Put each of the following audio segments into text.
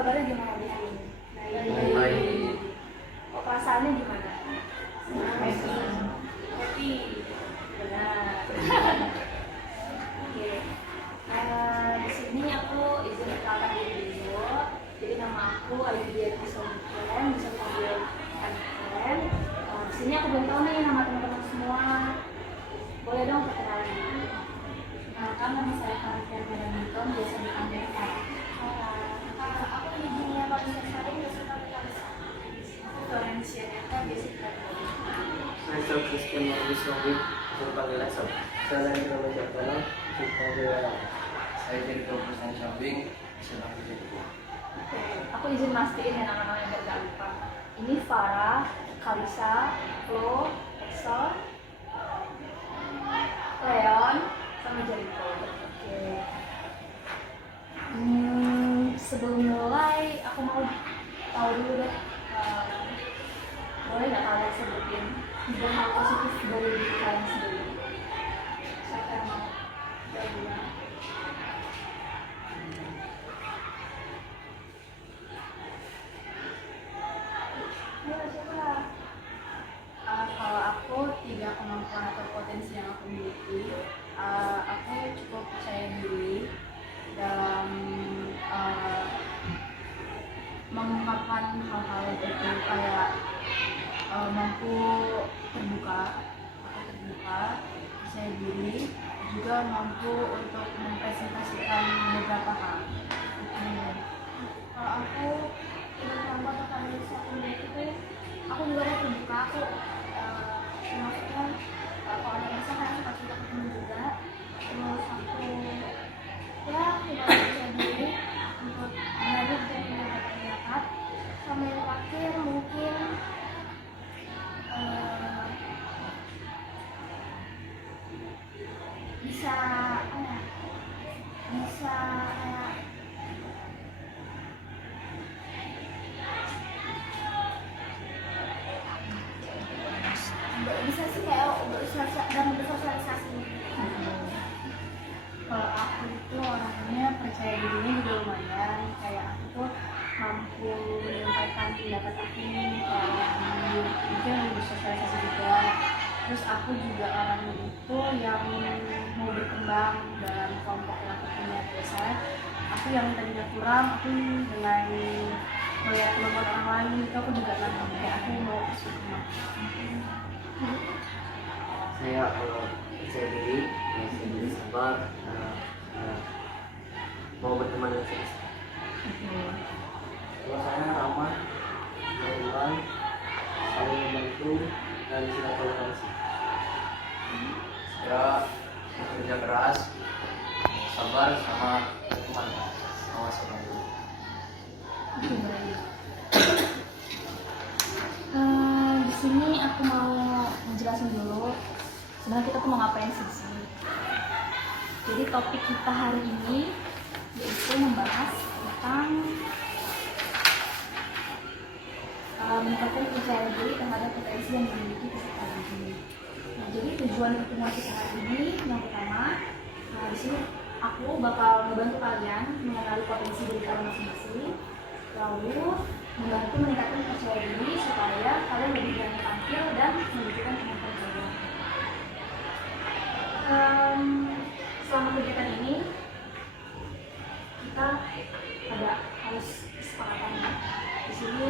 kabarnya gimana di hari ini? Baik. Oh, perasaannya gimana? Happy. Happy. Benar. Oke. Di sini aku izin perkenalkan diri dulu. Jadi nama aku Alidia Kisomken, bisa dipanggil Ken. Di sini aku belum tahu nih nama teman-teman semua. Boleh dong perkenalan diri. Kenalkan, nama saya Karian Medanington, biasa dipanggil Kak. Aku ibunya Malaysia Saring, biasa dipanggil Kalisa. Aku Florencia Neta, biasa dipanggil. Saya Christian Marcus Robi, berpanggil Sob. Saya dari Kerabat Jepang, berpanggil saya dari Kabupaten Samping, sedang berjepang. Aku izin mastiin ya nama-nama yang gak lupa. Ini Farah, Kalisa, Flo, Excel, Leon, sama Jericho. Oke. Sebelum mulai, aku mau tahu dulu deh. Boleh nggak kalian sebutin 3 hal positif dari diri kalian sendiri? Siapa yang mau jawab? Kalau aku, 3 kemampuan atau potensi yang aku miliki, aku cukup percaya diri dalam mengungkapkan hal-hal itu, kayak mampu terbuka, percaya diri, juga mampu untuk mempresentasikan beberapa hal. Kalau aku dengan atau kalian saya sendiri itu, aku juga mau terbuka. Aku maksudnya kalau ada masalah saya suka cerita ke temen juga. Terus aku ya tidak bisa diri untuk belajar dan pendapat. Sama yang terakhir mungkin bisa bisa sih kayak bersosialisasi. Kalau aku itu orangnya percaya dirinya juga lumayan, kayak aku tuh mampu menyampaikan pendapat aku ke orang, mungkin bersosialisasi juga. Terus aku juga orang itu yang mau berkembang dalam kelompok yang aku punya. Biasanya aku yang tadinya kurang, aku dengan melihat kemampuan orang lain itu aku juga nambah, kayak aku mau terus berkembang. Saya percaya diri, sabar, mau berteman dengan saya. Kalau saya ramah, berteman, saling membantu, dan silaturahmi. Saya bekerja keras, sabar, sama berteman, sama semuanya. Di sini aku mau menjelaskan dulu sebenarnya kita tuh mau ngapain sih di sini. Jadi topik kita hari ini yaitu membahas tentang meningkatkan percaya diri terhadap potensi yang dimiliki peserta didik. Nah, jadi tujuan pertemuan kita hari ini yang pertama, di sini aku bakal membantu kalian mengenali potensi diri kalian masing-masing, lalu membantu meningkatkan percaya diri supaya kalian lebih berani tampil dan menunjukkan kemampuan kalian. Selama kegiatan ini kita harus kesepakatan. Di sini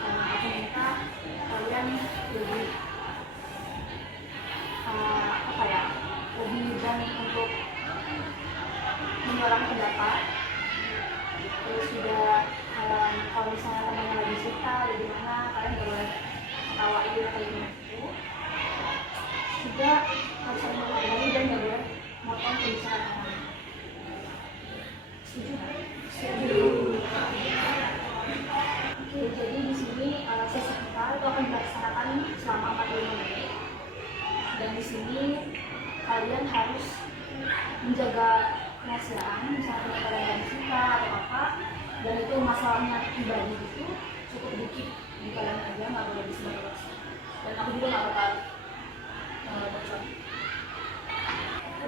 aku minta kalian lebih lebih berani untuk menyuarakan pendapat. Terus juga kalau misalnya temannya lagi suka di mana kalian boleh ketawain atau gitu. Juga harus saling menghargai dan gak boleh motong pembicaraan orang. Setuju? Setuju. Oke, jadi di sini sesi kita itu akan dilaksanakan selama 45 menit. Dan di sini kalian harus menjaga kerahasiaan, misalnya kalian lagi suka atau apa, dan itu masalahnya pribadi itu cukup dikit di kalian aja, nggak boleh disebarluaskan. Dan aku juga nggak bakal bocor.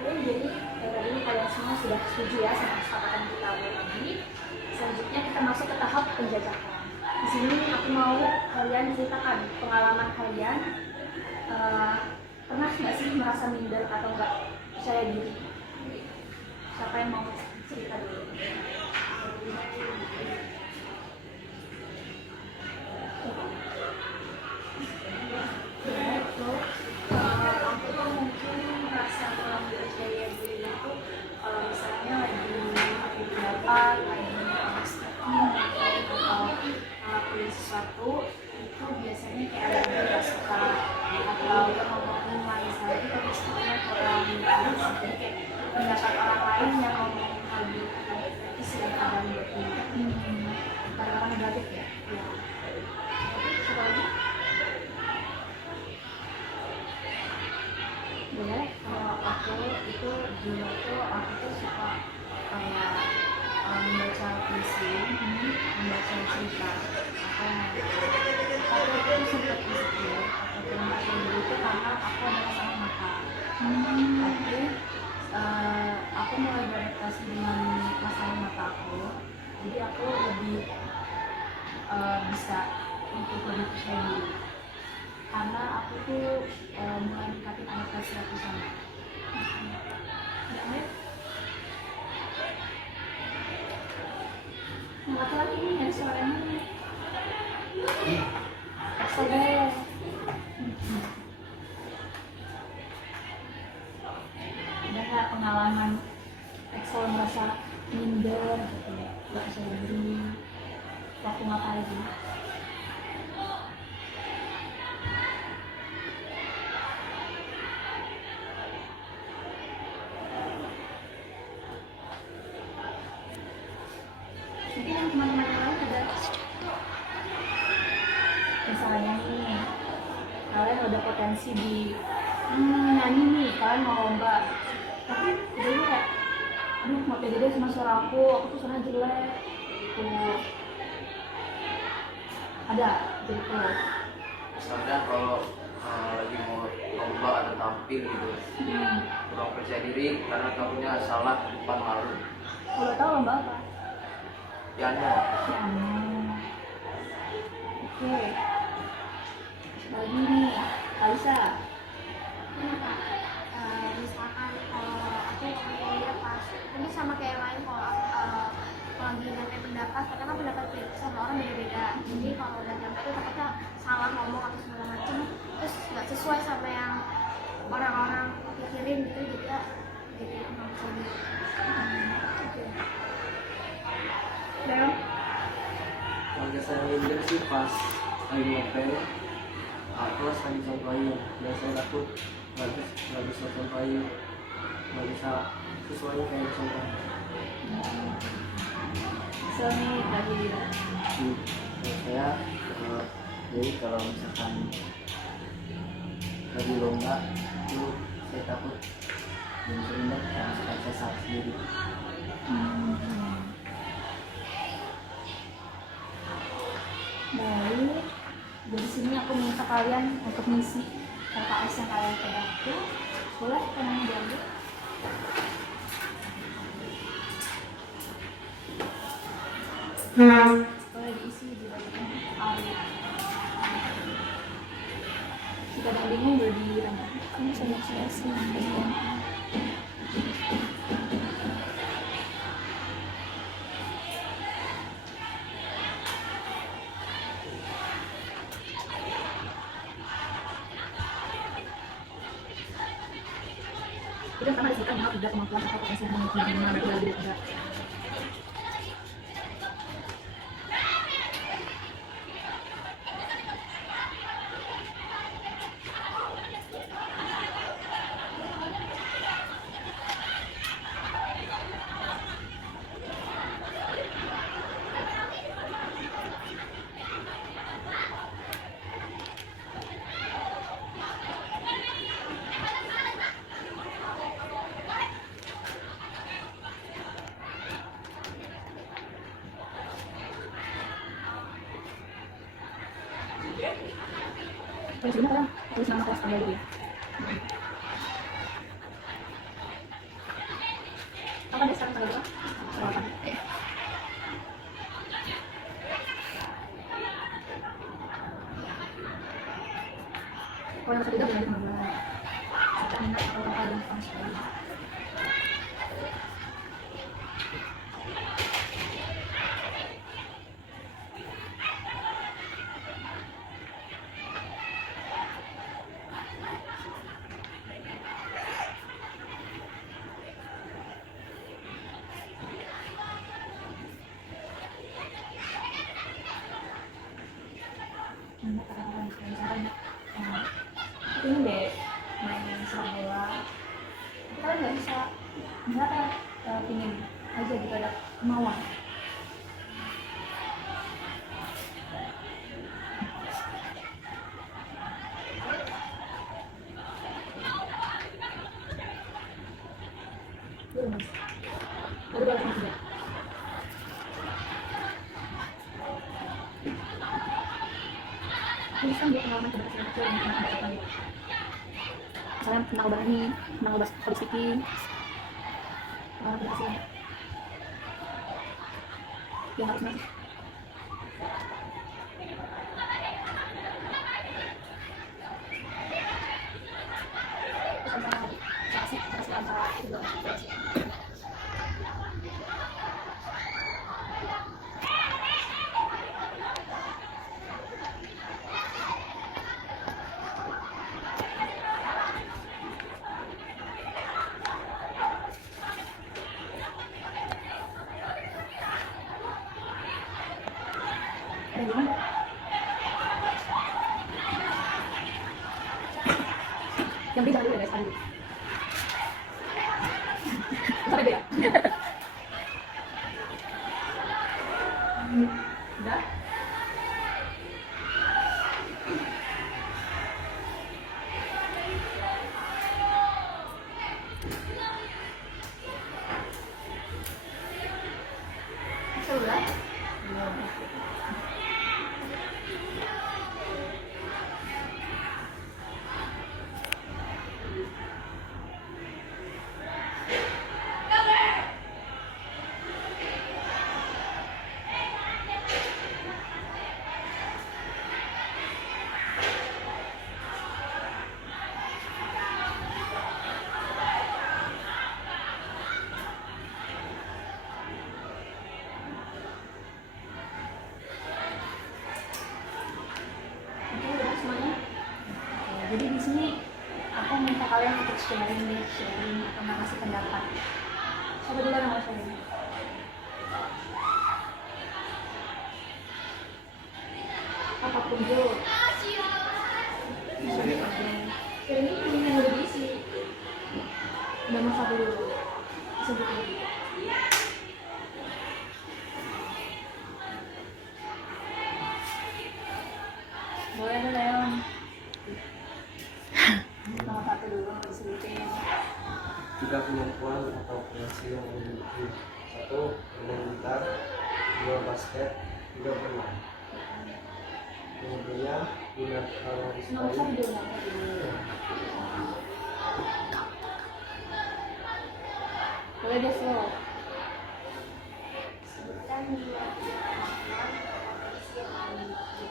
Jadi tadi kalian semua sudah setuju ya sama kesepakatan kita buat lagi. Selanjutnya kita masuk ke tahap penjajakan. Di sini aku mau kalian ceritakan pengalaman kalian. Pernah nggak sih merasa minder atau nggak percaya diri? Siapa yang mau cerita dulu? Aku tuh mungkin merasa kurang percaya diri itu kalau misalnya lagi pendapat, lagi speaking atau ngelakuin sesuatu itu biasanya kayak ada yang gak suka atau ngomongin misalnya kita biasanya kurang bagus, jadi kayak pendapat orang lain yang ngomongin hal gitu itu sering ada buat diri. Kadang-kadang negatif ya. Ya. Coba lagi. Boleh? Kalau aku itu dulu tuh aku tuh suka kayak membaca puisi, membaca cerita. Aku tuh sempat insecure ataupun merasa dulu itu karena aku adalah sangat nakal. Tapi aku mulai beradaptasi dengan masalah mata aku, jadi aku lebih bisa untuk lebih percaya diri. Karena aku tuh mulai meningkatin adaptasi aku sama. Yang laki-laki ini ada suaranya. Saudara, ada nggak pengalaman Excel merasa minder gitu ya, nggak percaya diri waktu ngapain lagi? Mungkin yang teman-teman yang lain ada. Misalnya nih, kalian udah potensi di nyanyi nih, kalian mau lomba, tapi jadi kayak, aduh mau pede deh sama suara aku tuh suara jelek, gitu. Ada gitu. Misalnya kalau lagi mau lomba atau tampil gitu, kurang percaya diri karena takutnya salah depan malu. Kalau tahu lomba apa? Piano. Oke. Lagi nih, Kalisa. Misalkan kalau aku kuliah pas ini sama kayak yang lain kalau lagi nyampe pendapat karena kan pendapat sama orang beda-beda, jadi kalau udah nyampe itu takutnya salah ngomong atau segala macem terus nggak sesuai sama yang orang-orang pikirin gitu, jadi nggak bisa gitu. Bel, Warga saya minder sih pas lagi ngepel, kelas lagi contohin, dan saya takut nggak bisa contohin, nggak bisa sesuai kayak contoh. Suami lagi Kalau saya jadi kalau misalkan lagi lomba itu saya takut dan minder kalau misalkan saya salah sendiri. baik. Dari sini aku minta kalian untuk mengisi LKS yang kalian pegang itu. Boleh kalian diambil? Boleh diisi di bagian air. Jika ada yang bingung boleh dirangkum. Kamu sama saya sih. itu yang pertama disebutkan bahwa tidak kemampuan atau potensi yang dimiliki di mana tidak tidak. Terus ini kan tulis nama kelas kembali ya. Apa deh sekarang tanggal berapa? Tanggal 8. Kalau yang ketiga berarti pengalaman. Suka minat atau apa dan sama sekali. Ini deh main sepak bola kita kan nggak bisa misalnya pingin aja gitu ada kemauan baru baru juga ini kan dia pengalaman kecil yang pernah kita lakukan misalnya tentang lomba ini, tentang lomba public speaking berhasil yang harus masuk ada gimana? Yang beri jangan dulu ya guys, dulu. Sampai deh ya. Udah? Sudah? Belum. Semuanya. Jadi di sini aku minta kalian untuk sharing atau ngasih pendapat. Siapa dulu yang mau sharing? Apapun itu. Sharing ini yang udah diisi. Udah masa dulu. Sebut dulu. Boleh deh Leon. Nomor satu dulu disebutin. 3 kemampuan atau kreasi yang dimiliki. 1. Bermain gitar. 2. Basket. 3. berenang. Kemudian minat kalau Nomor satu disukai. dulu, nomor dulu. Boleh deh slow. Sebutkan 2 kemampuan atau potensi yang dimiliki.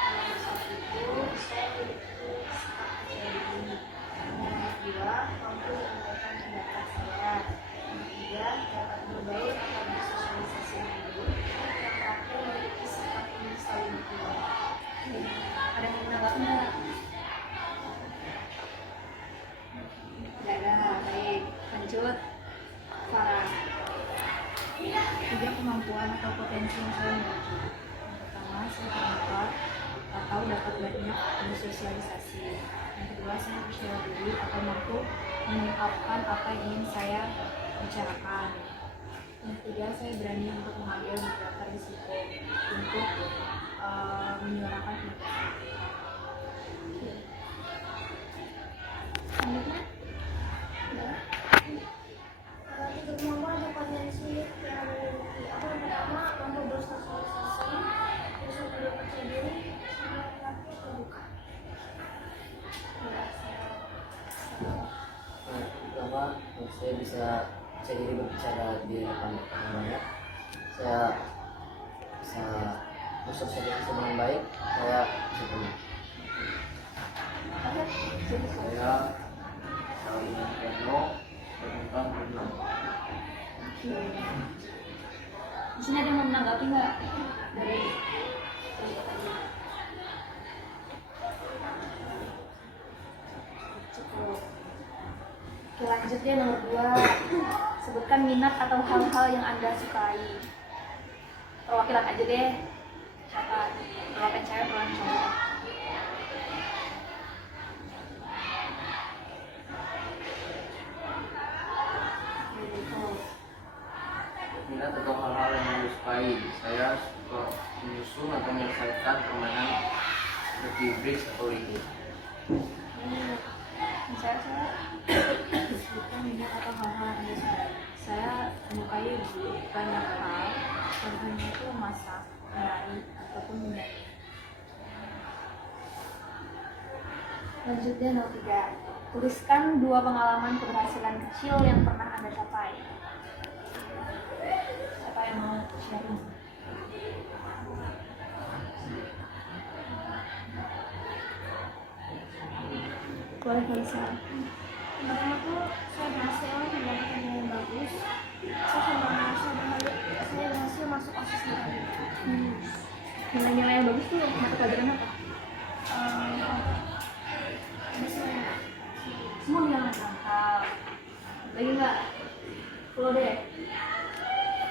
Nomor 1 saya memiliki sifat percaya diri. Nomor 2 mampu menyampaikan pendapat saya. Nomor 3 dapat berbaur atau bersosialisasi dengan baik. Yang terakhir memiliki sifat ingin saling berkembang. Ada yang mau menanggapi nggak? Nggak ada. Baik, lanjut. Farah. 3 kemampuan atau potensi yang saya miliki. Yang pertama, saya pintar atau dapat banyak bersosialisasi. Yang kedua, saya percaya diri atau mampu mengungkapkan apa yang ingin saya bicarakan. Yang ketiga, saya berani untuk mengambil beberapa risiko untuk menyuarakan pendapat. Selanjutnya, Tiga kemampuan atau potensi yang dimiliki. Aku yang pertama mampu bersosialisasi, terus yang kedua percaya diri, sama yang terakhir terbuka. Pertama, saya bisa diri berbicara di depan orang banyak. Saya bisa bersosialisasi dengan baik. Saya bisa tenang. Oke. lagi nggak dari cukup? Oke, lanjut ya nomor 2. Sebutkan minat atau hal-hal yang Anda sukai. Perwakilan aja deh. Siapa? Perwakilan cewek, perwakilan cowok. Minat atau hal-hal yang disukai, saya suka menyusun atau menyelesaikan permainan seperti bridge atau ligo. Saya sebutkan minat atau hal-hal yang Anda sukai. Saya menyukai banyak hal. Contohnya itu masak, menari, ataupun menyanyi. Lanjutnya nomor 3. Tuliskan 2 pengalaman keberhasilan kecil yang pernah Anda capai. Siapa yang mau sharing? Boleh Kalisa. Pertama tuh saya berhasil mendapatkan nilai yang bagus. Saya berhasil masuk OSIS di tadi. Nilai-nilai yang bagus tuh mata pelajaran apa? Semua nilai mantap. Lagi nggak? Follow deh.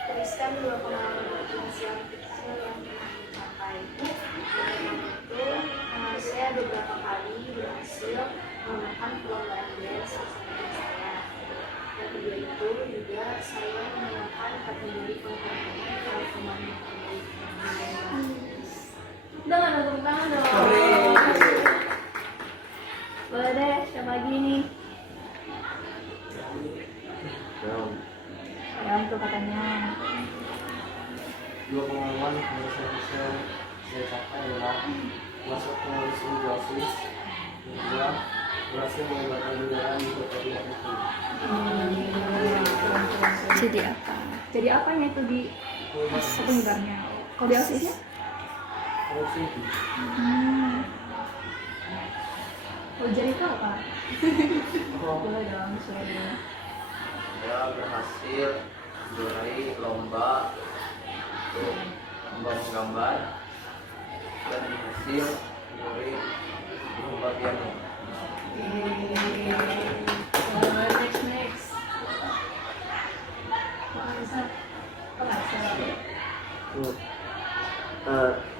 Tuliskan 2 pengalaman keberhasilan kecil yang pernah dicapai. Itu saya beberapa kali berhasil memenangkan perlombaan dance bersama saya. Yang kedua itu juga saya memenangkan kategori penghargaan performan yang terbaik. Udah nggak ada tepuk tangan dong? Boleh deh, siapa lagi nih? Ya, untuk katanya. 2 pengalaman yang saya capai adalah masuk pengurus OSIS, dan juga berhasil mengibarkan bendera di berbagai event. Jadi apa? Jadi apanya itu di penyegarnya? Kalau di OSIS ya? OSIS Ujian itu apa? oh, Boleh dong, sharing. Saya berhasil menjuarai lomba untuk lomba menggambar dan berhasil menjuarai lomba piano. Next.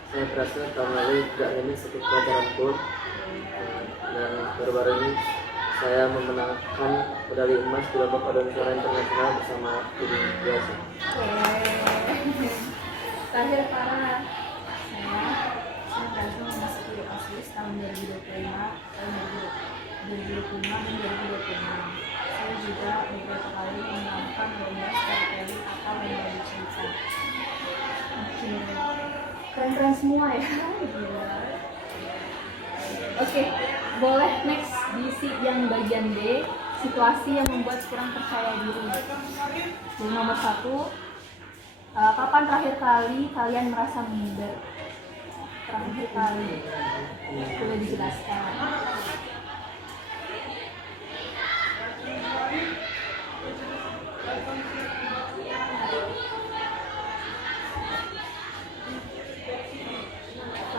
Saya berhasil tahun lalu tidak ini satu pelajaran pun, dan baru-baru ini saya memenangkan medali emas di lomba paduan suara internasional bersama tim biasa. Terakhir Farah. Saya berhasil memasuki OSIS tahun 2025 dan 2026. Saya juga beberapa kali memenangkan lomba storytelling atau lomba bercerita. Oke, keren-keren semua ya. Gila. Oke, boleh next di yang bagian D, situasi yang membuat kurang percaya diri. Jadi nomor 1, kapan terakhir kali kalian merasa minder? Terakhir kali, boleh dijelaskan?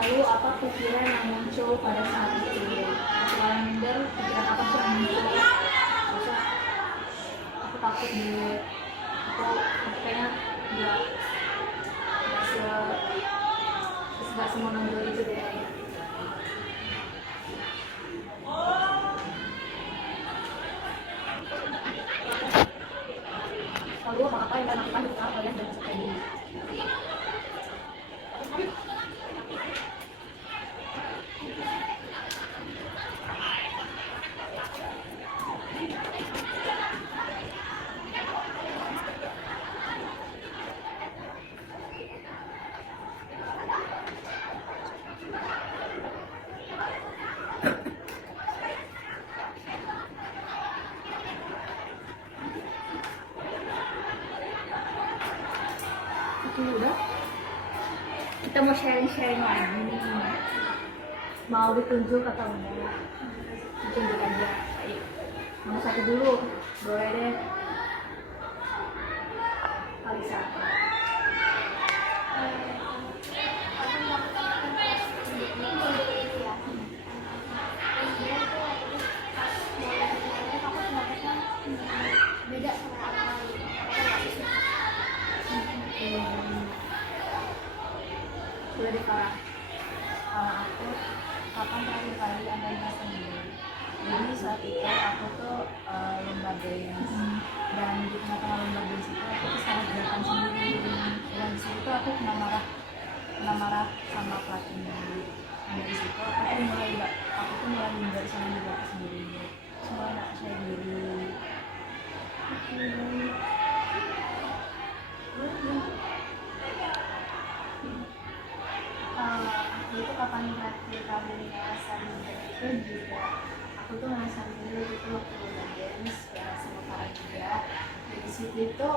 Lalu apa pikiran yang muncul pada saat itu? Selain minder, pikiran apa sih yang muncul? Masa aku takut deh, aku kayaknya nggak semenonjol itu deh. Lalu apa yang kalian lakukan ketika kalian sudah bisa kayak gini? Udah, kita mau sharing lagi nih. Mau ditunjuk atau enggak? Ditunjuk aja. Ayo, nomor 1 dulu, boleh deh. Kalisa. sekali angka sendiri. Jadi saat itu aku tuh lomba dance, dan di tengah-tengah lomba dance itu aku tuh salah gerakan sendiri, dan di situ tuh aku kena marah sama pelatihnya. Dan dari situ aku tuh mulai minder sama diri aku sendiri, semua nggak percaya diri. Aku itu kapan terakhir kali ngerasa minder itu juga aku tuh ngerasa minder itu waktu lomba dance ya sama Farah juga. Di situ itu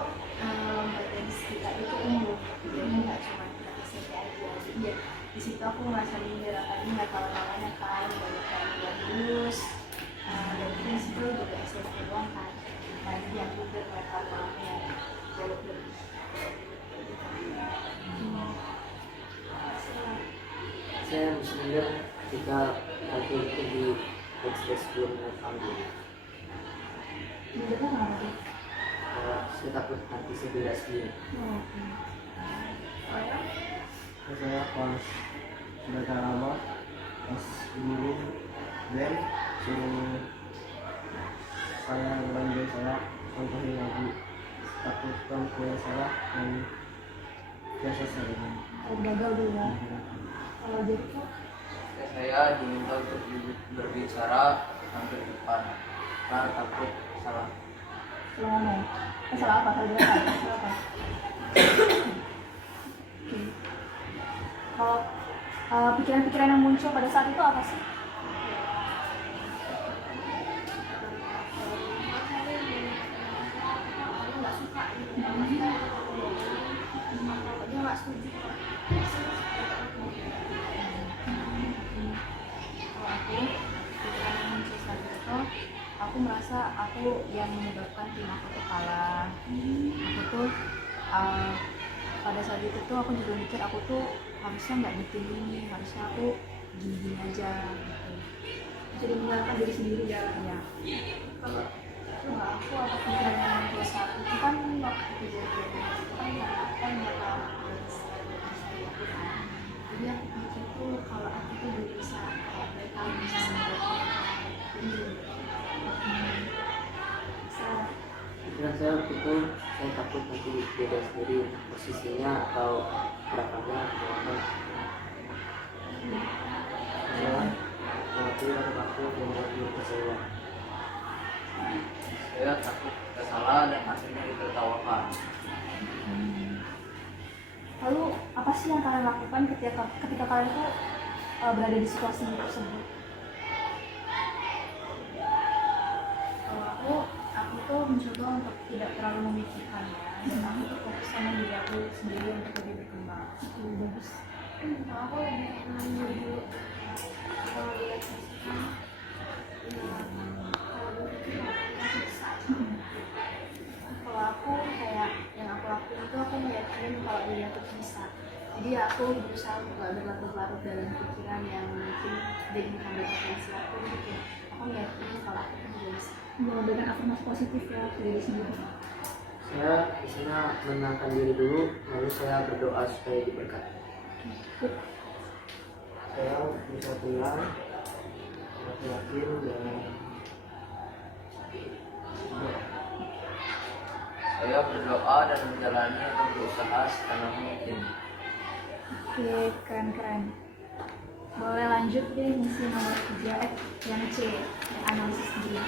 lomba dance kita itu umum, jadi nggak cuma kita SMP aja. Jadi ya, di situ aku ngerasa minder, tadi nggak tahu namanya kan, baru kayak bulan lulus. Dan di situ juga SMP doang kan, tadi yang juga nggak tahu namanya baru lebih. Saya minder ketika kaki itu di ekspres belum naik panggung. Mindernya kenapa sih? Saya takut nanti saya tidak sendiri. Saya pas sudah lama pas guru dan suruh saya belajar saya contohin lagu takut kalau yang salah dan biasa saya Gagal dulu ya. Kalau jadi tuh Saya diminta untuk berbicara sampai depan karena takut salah. lo ngomong, salah apa? Salah gerakan? Salah apa? Oke. Kalau pikiran-pikiran yang muncul pada saat itu apa sih? nggak suka gitu, dia nggak setuju. Kalau aku, pikiran yang muncul saat itu, aku merasa aku yang menyebabkan tim aku tuh kalah. Aku tuh pada saat itu tuh aku juga mikir aku tuh harusnya nggak di tim ini, harusnya aku gini-gini aja gitu. Jadi menyalahkan diri sendiri ya. Kalau nggak aku apa pikiran yang muncul saat itu kan waktu kejadian itu kan nggak tahu jadi aku pikir tuh kalau aku tuh belum bisa kayak mereka bisa menyebabkan Pikiran saya waktu itu saya takut nanti beda sendiri posisinya atau gerakannya atau apa. Saya khawatir aku membuat kecewa. Saya takut kesalahan dan akhirnya ditertawakan. Lalu apa sih yang kalian lakukan ketika kalian tuh berada di situasi tersebut? Kalau aku tuh mencoba untuk tidak terlalu memikirkan ya, dan aku tuh fokus sama diri aku sendiri untuk lebih berkembang. Bagus. Kalau aku lebih tenang dulu. Kalau dia kan kalau berpikir aku bisa. Kalau aku kayak yang aku lakuin itu aku meyakinin kalau diri aku bisa. Jadi aku berusaha untuk gak berlarut-larut dalam pikiran yang mungkin tidak menghambat potensi aku gitu. Aku meyakinin kalau aku juga bisa. Memberikan afirmasi positif ya ke diri sendiri. Saya di sana menenangkan diri dulu, lalu saya berdoa supaya diberkati. Saya bisa tenang, yakin dan saya berdoa dan menjalani atau berusaha setengah mungkin. Oke, keren. Boleh lanjut deh misi nomor 3 yang C, yang analisis diri.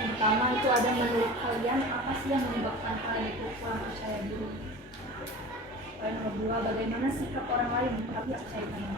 Yang pertama itu ada menurut kalian apa sih yang menyebabkan kalian itu kurang percaya diri? Yang kedua, bagaimana sikap orang lain menyikapi kepercayaan kalian?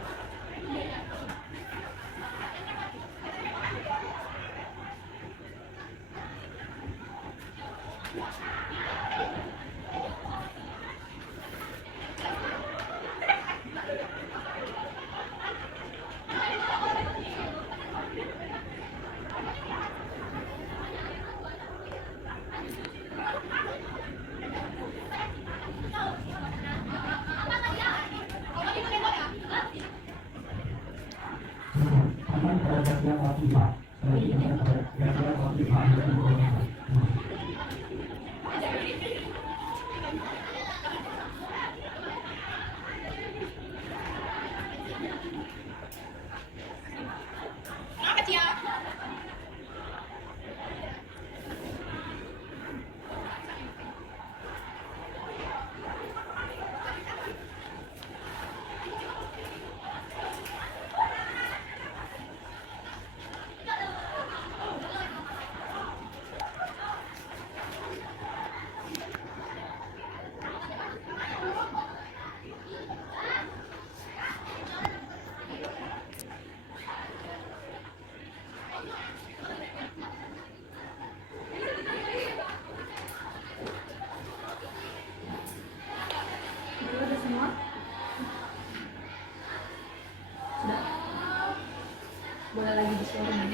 boleh lagi di sharing.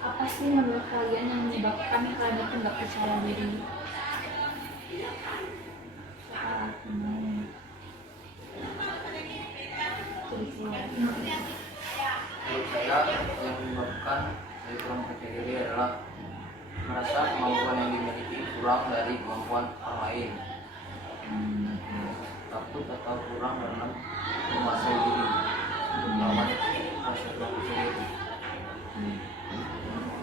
Apa sih menurut kalian yang menyebabkan kalian itu nggak percaya diri? Menurut saya yang menyebabkan saya kurang percaya diri adalah merasa kemampuan yang dimiliki kurang dari kemampuan orang lain. Takut atau kurang dalam menguasai diri. Lawan merasa kurang percaya diri.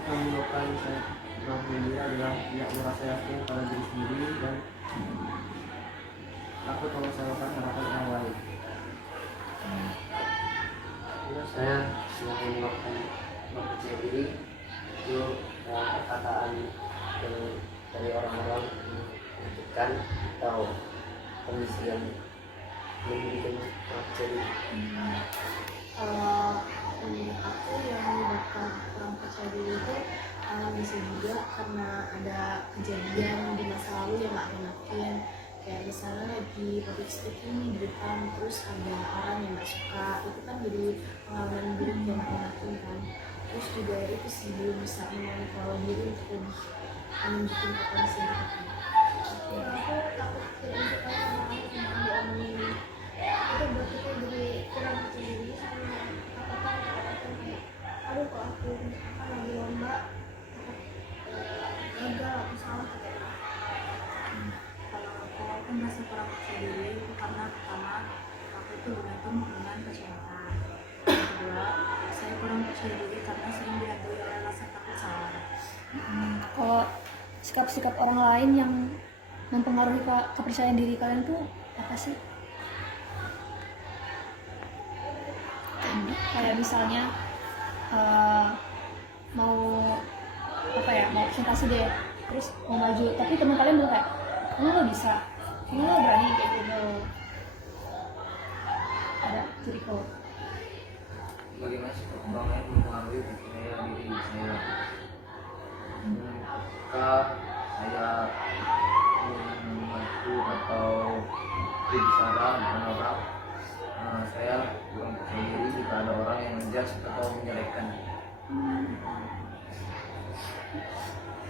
Yang menyebabkan saya kurang percaya diri adalah tidak merasa yakin pada diri sendiri dan takut mengecewakan harapan orang lain. Menurut saya yang menyebabkan kurang percaya diri itu perkataan dari orang-orang yang menyakitkan atau kondisi yang membuat kurang percaya diri. Kalau menurut aku yang menyebabkan kurang percaya diri itu bisa juga karena ada kejadian di masa lalu yang gak enakin, kayak misalnya lagi public speaking nih di depan, terus ada orang yang gak suka, itu kan jadi pengalaman buruk yang gak enakin kan. Terus juga itu sih belum bisa mengontrol diri untuk lebih menunjukin potensi yang kita punya. Aku takut tidak suka sama orang yang diomongin. Itu buat kita jadi kurang percaya diri sama kata-kata kayak, aduh kok aku misalkan lagi lomba gagal atau salah kayak Kalau aku merasa kurang percaya diri itu karena pertama aku itu bergantung dengan kesehatan. Yang kedua, saya kurang percaya diri karena sering dihantui oleh rasa takut salah. Kalau sikap-sikap orang lain yang mempengaruhi kepercayaan diri kalian tuh apa sih? Kayak misalnya mau presentasi deh, terus mau maju, tapi teman kalian bilang kayak, kamu lo bisa, kamu lo berani kayak gitu. Ada cerita. Bagaimana sikap orang lain mempengaruhi percaya diri saya? Jika saya membantu atau berbicara dengan orang, saya kurang percaya diri jika ada orang yang menjudge atau menjelekkan.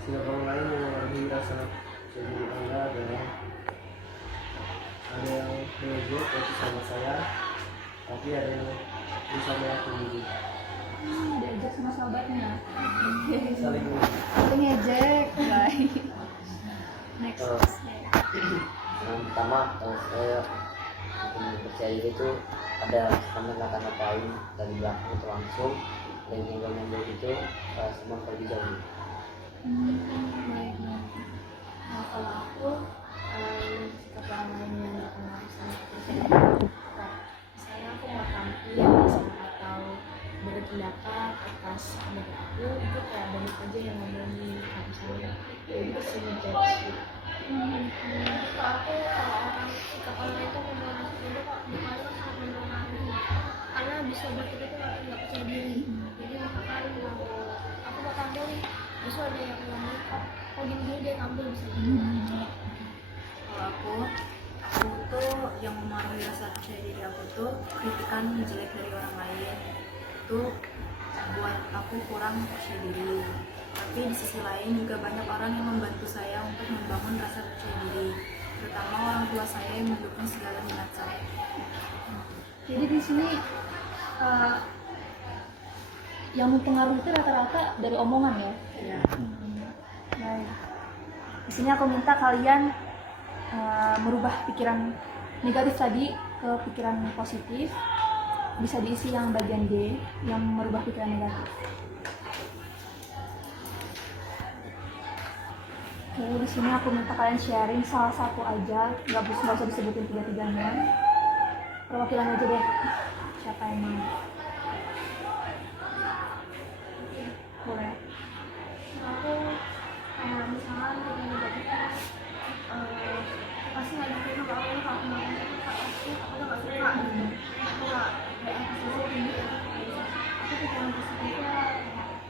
Sikap orang lain mempengaruhi rasa percaya diri Anda adalah ada yang mengejek yaitu sama saya, tapi ada yang bisa meyakini diri. Diajak sama sahabatnya. Saling Ngejek, baik. Next. Yang pertama, saya percaya diri itu ada kami ngata-ngatain dari belakang itu langsung, dan nyenggol-nyenggol itu semua pergi jauh. Baik. Nah, kalau aku sikap orang lain yang berpengaruh sama kepercayaan diri, misalnya aku mau tampil atau bertindakan atas pendapat aku, itu kayak banyak aja yang ngomongin kayak misalnya ya itu sih ngejudge. kalau aku kalau orang sikap orang itu mempengaruhi itu kok bukannya sangat mempengaruhi karena bisa buat kita tuh nggak percaya diri. Jadi misalkan aku mau tampil nih, bisa ada yang ngomong kok gini-gini dia tampil bisa gitu. Kalau aku tuh yang mempengaruhi rasa percaya diri aku tuh kritikan jelek dari orang lain itu buat aku kurang percaya diri. Tapi di sisi lain juga banyak orang yang membantu saya untuk membangun rasa percaya diri, terutama orang tua saya yang mendukung segala minat saya. Jadi di sini yang mempengaruhi itu rata-rata dari omongan ya. Baik. Di sini aku minta kalian merubah pikiran negatif tadi ke pikiran positif. Bisa diisi yang bagian D yang merubah pikiran negatif. Oke, di sini aku minta kalian sharing salah satu aja, nggak usah disebutin tiga-tiganya. Perwakilan aja deh, siapa yang mau? Boleh. Aku kayak misalkan kita negatif kan pasti nggak terima kalau aku nggak kemarin itu aku udah nggak suka gitu. Aku nggak berekspresi tinggi ya. Aku pikiran positifnya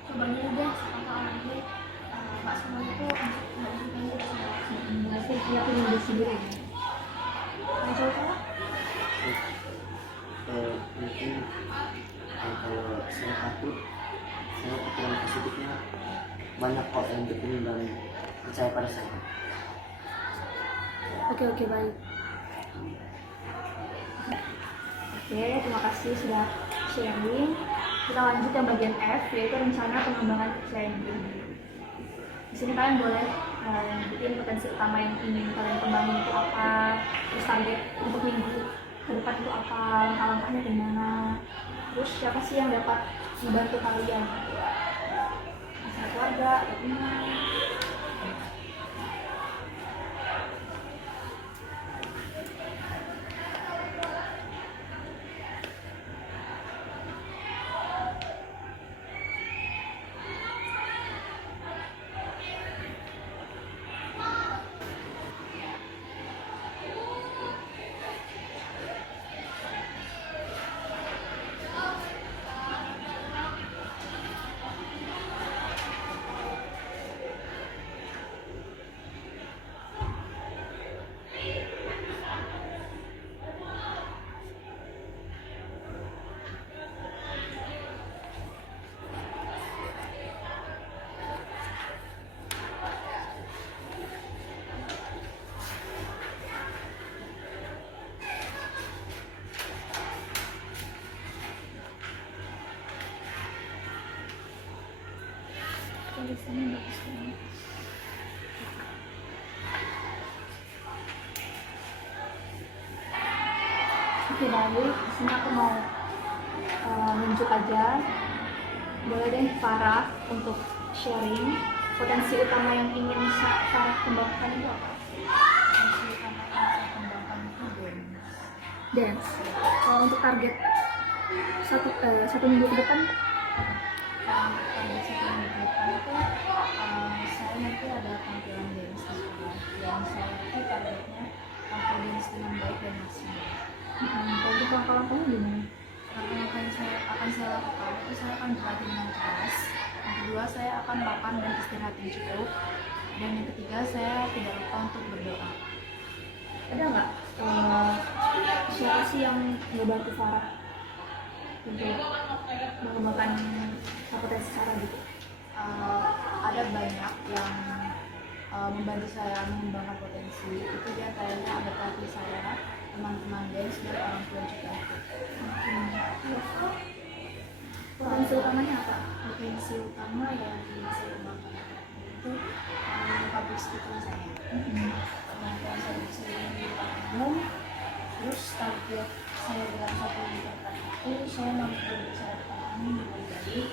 coba dulu deh sama orang ini nggak semuanya tuh nggak disukai gitu. Masih yakin diri sendiri. Mau coba? mungkin kalau saya takut positifnya banyak kok yang dukung dan percaya pada saya. Oke, baik. Oke, terima kasih sudah sharing. Kita lanjut yang bagian F, yaitu rencana pengembangan kepercayaan diri. Di sini kalian boleh nyebutin potensi utama yang ingin kalian kembangin itu apa, terus target untuk minggu ke depan itu apa, langkah-langkahnya gimana, terus siapa sih yang dapat membantu kalian, masalah keluarga atau teman. Tulisannya bagus banget. Oke, baik. Di sini aku mau nunjuk aja. Boleh deh Farah untuk sharing potensi utama yang ingin Farah kembangkan itu apa? Potensi utama yang saya kembangkan itu Dance. Kalau untuk target satu minggu ke depan, pada satu minggu depan itu saya nanti ada tampilan dance di sekolah yang saya itu targetnya tampil dance dengan baik dan maksimal. kalau untuk langkah-langkahnya gimana? Langkah-langkah yang akan saya lakukan itu saya akan berlatih dengan keras. Yang kedua saya akan makan dan istirahat yang cukup. Dan yang ketiga saya tidak lupa untuk berdoa. Ada nggak siapa sih yang ngebantu Farah untuk mengembangkan potensi Farah gitu? Ada banyak yang membantu saya mengembangkan potensi. Itu diantaranya ada pelatih saya, teman-teman dance dan orang tua juga. Potensi utamanya apa? Potensi utama yang ingin saya kembangkan itu public speaking saya. Kemampuan saya bisa di depan umum. Terus target saya dalam satu minggu ke depan itu saya mampu berbicara di depan umum dengan baik.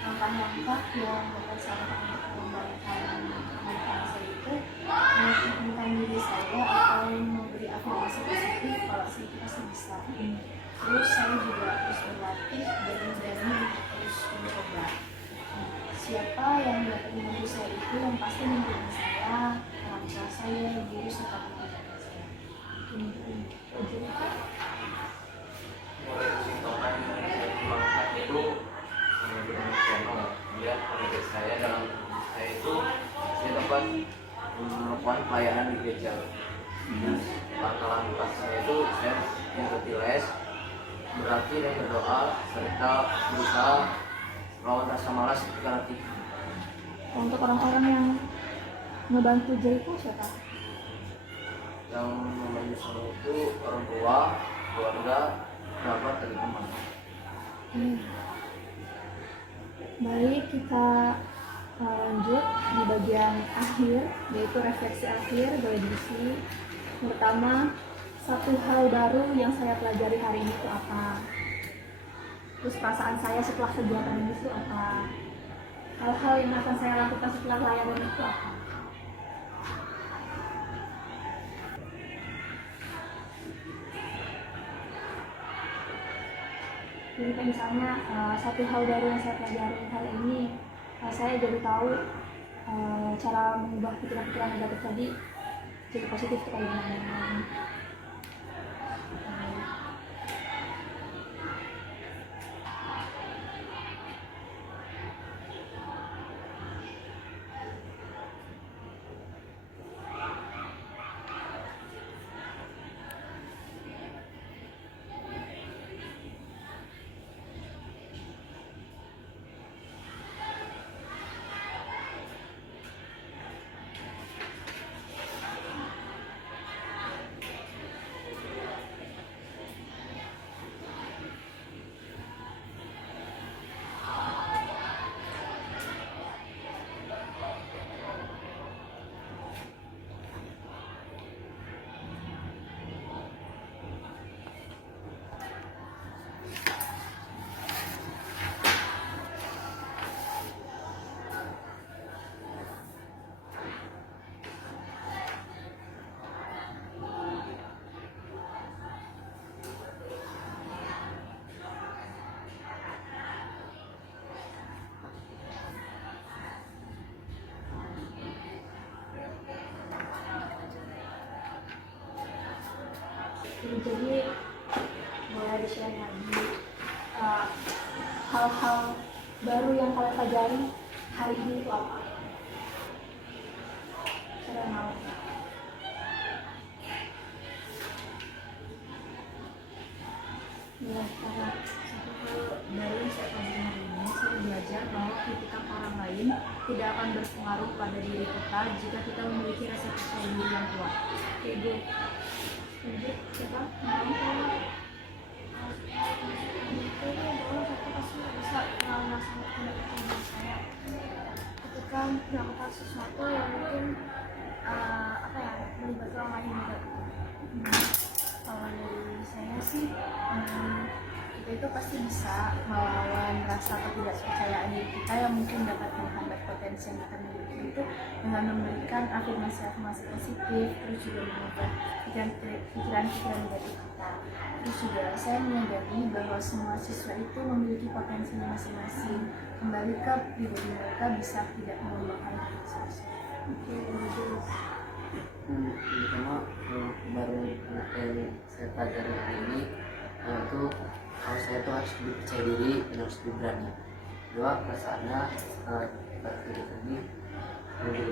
Langkah-langkah yang dapat saya lakukan untuk mengembangkan kemampuan saya itu meyakinkan diri saya atau memberi afirmasi positif kalau saya itu pasti bisa. Terus saya juga terus berlatih dan berani untuk terus mencoba. Siapa yang dapat membantu saya itu yang pasti mendukung saya, orang tua saya, guru serta teman-teman saya. Contohkan kembangkan itu dengan piano. Dia target saya dalam saya itu saya dapat melakukan pelayanan di gereja. Langkah-langkah saya itu saya mengikuti les, berlatih dan berdoa serta berusaha melawan rasa malas ketika latih. Untuk orang-orang yang ngebantu Jericho siapa? Yang membantu saya itu orang tua, keluarga, kerabat dan teman. Baik, kita lanjut di bagian akhir, yaitu refleksi akhir. Boleh diisi. Pertama, satu hal baru yang saya pelajari hari ini itu apa? Terus perasaan saya setelah kegiatan ini itu apa? Hal-hal yang akan saya lakukan setelah layanan itu apa? Jadi kayak misalnya satu hal baru yang saya pelajari hari ini, saya jadi tahu cara mengubah pikiran-pikiran negatif tadi jadi positif itu kayak gimana. Jadi boleh di-share lagi hal-hal baru yang kalian pelajari hari ini itu apa? Saya mau. Ya, karena satu hal baru yang saya pelajari hari ini, saya belajar bahwa kritikan orang lain tidak akan berpengaruh pada diri kita jika kita memiliki rasa percaya diri yang kuat. Ego. Lanjut, siapa? itu bahwa saya pasti nggak bisa melaksanakan pendapat diri saya ketika melakukan sesuatu yang mungkin melibatkan orang lain juga. Kalau dari saya sih, kita itu pasti bisa melawan rasa ketidakpercayaan diri kita yang mungkin dapat menghambat potensi yang kita miliki itu dengan memberikan afirmasi-afirmasi positif, terus juga mengubah pikiran-pikiran negatif kita. Terus juga saya menyadari bahwa semua siswa itu memiliki potensinya masing-masing. Kembali ke pribadi mereka bisa tidak mengembangkan potensi. Oke, lanjut. Pertama baru yang saya pelajari hari ini itu kalau saya tuh harus lebih percaya diri dan harus lebih berani. Dua, perasaannya balik lagi lebih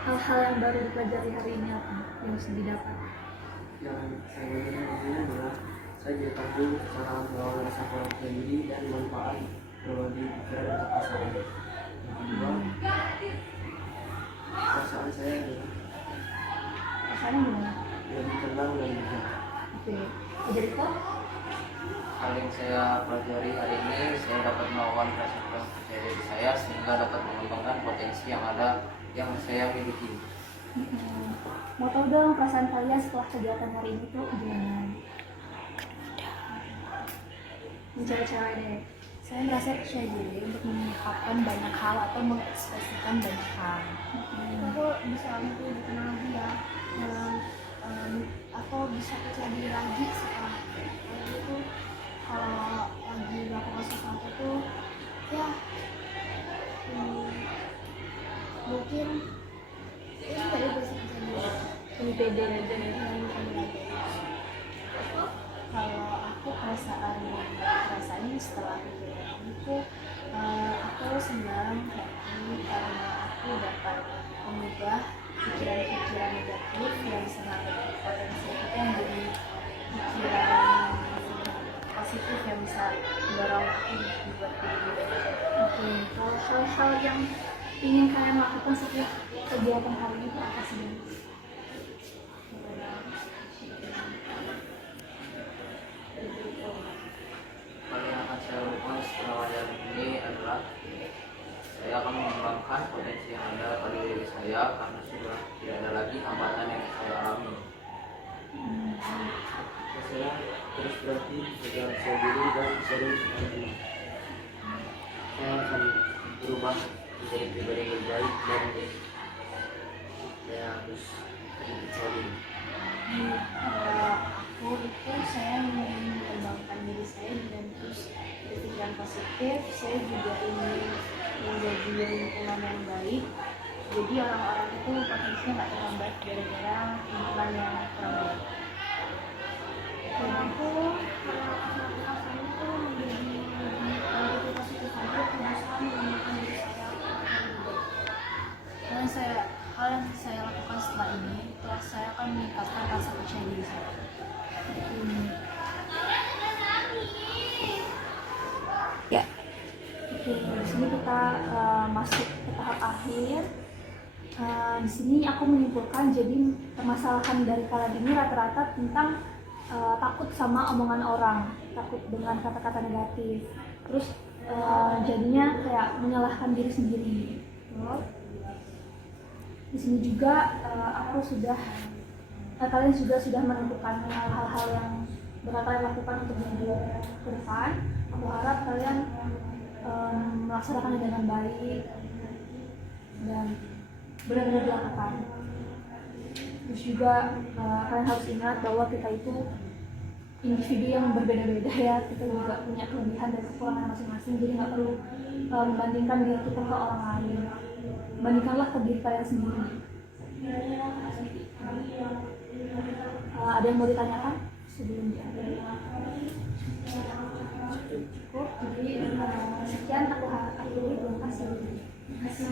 Hal-hal yang baru dipelajari hari ini apa yang bisa didapat? yang saya pelajari hari ini adalah saya jadi tahu cara melawan rasa kurang percaya diri dan manfaat berbagi pikiran dan perasaan. Yang kedua, perasaan saya adalah Rasanya gimana? lebih tenang dan bijak. Oke, jadi kok? Hal yang saya pelajari hari ini, saya dapat melawan rasa kurang percaya diri saya sehingga dapat mengembangkan potensi yang ada yang saya miliki. Mau tahu dong perasaan kalian setelah kegiatan hari ini tuh gimana? Cewek-cewek deh. Saya merasa percaya diri untuk mengungkapkan banyak hal atau mengekspresikan banyak hal. Aku bisa mungkin lebih tenang lagi ya dalam aku bisa percaya diri lagi setelah itu kalau lagi melakukan sesuatu tuh ya mungkin ini dari bisa percaya diri Lebih pede aja nih. Kalau aku perasaannya setelah kejadian itu aku senang, happy karena aku dapat mengubah pikiran-pikiran negatif yang sangat potensi kita menjadi pikiran positif yang bisa mendorong aku membuat diri baik. Oke, kalau hal-hal yang ingin kalian lakukan setelah kegiatan hari ini itu apa sih? Hal yang akan saya lakukan setelah pelajaran ini adalah saya akan mengembangkan potensi yang ada pada diri saya karena sudah tidak ada lagi hambatan yang saya alami. Saya terus berlatih agar percaya diri dan sering berhenti. Saya akan berubah menjadi pribadi yang lebih baik dan saya harus lebih percaya diri. Kalau aku itu saya ingin mengembangkan diri saya dengan terus berpikiran positif. Saya juga ingin menjadi lingkungan yang baik. Jadi orang-orang itu potensinya nggak terhambat gara-gara lingkungan yang kurang baik. dan aku melakukan itu menjadi lebih positif lagi aku berusaha mengembangkan diri saya Dan hal yang saya lakukan setelah ini, setelah saya akan meningkatkan rasa percaya diri saya. Oke, di sini kita masuk ke tahap akhir. Di sini aku menyimpulkan jadi permasalahan dari kalian ini rata-rata tentang takut sama omongan orang, takut dengan kata-kata negatif, terus jadinya kayak menyalahkan diri sendiri. Di sini juga kalian juga sudah menentukan hal-hal yang bakal kalian lakukan untuk minggu ke depan. Aku harap kalian melaksanakannya dengan baik dan benar-benar dilakukan. Terus juga kalian harus ingat bahwa kita itu individu yang berbeda-beda ya, kita juga punya kelebihan dan kekurangan masing-masing, jadi nggak perlu membandingkan diri kita ke orang lain. Bandingkanlah ke diri kalian sendiri. Ada yang mau ditanyakan sebelum diakhiri? Cukup. Jadi sekian aku terima kasih. Terima kasih.